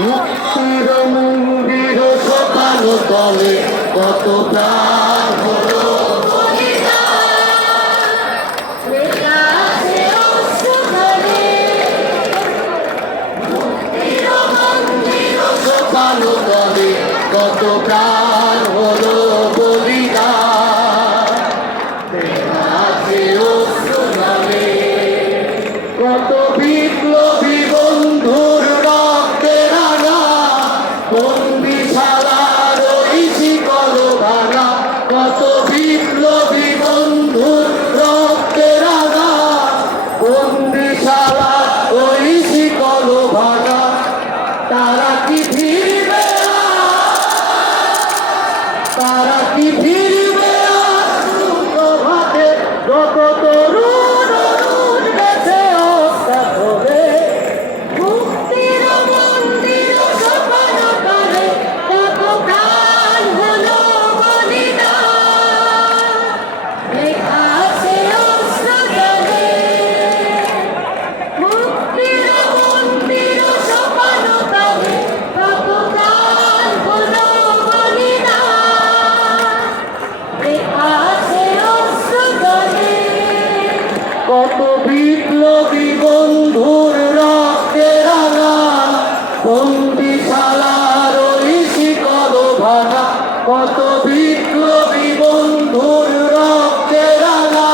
মুক্তির মন্দির সোপানো তলে কত প্রাণ হলো সোপানো তলে কত প্রাণ হলো বলিদান কত বিপ্লবী বন্ধুর রক্তে রাঙা বন্দিশালার ওই শিকল ভাঙা কত বিপ্লবী বন্ধুর রক্তে রাঙা বন্দিশালার ওই শিকল ভাঙা তারা কি ফিরবে তারা কি ফিরবে প্রভাতে যত তরুণ বেঁচে অস্তাত হবে মুক্তির মন্দির সোপানো তলে কত প্রাণ হলো বলিদান লেখা আছে অস্ত্র জলে মুক্তির মন্দির সোপানো তলে কত প্রাণ হলো বলিদান লেখা আছে অস্ত্র জলে কত বিপ্লবী বন্ধুর রক্তে রাঙা বন্দিশালার ওই শিকল ভাঙা কত বিপ্লবী বন্ধুর রক্তে রাঙা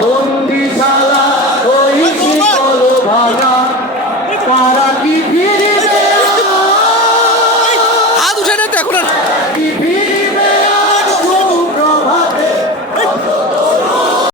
বন্দিশালা ওই শিকল ভাঙা তারা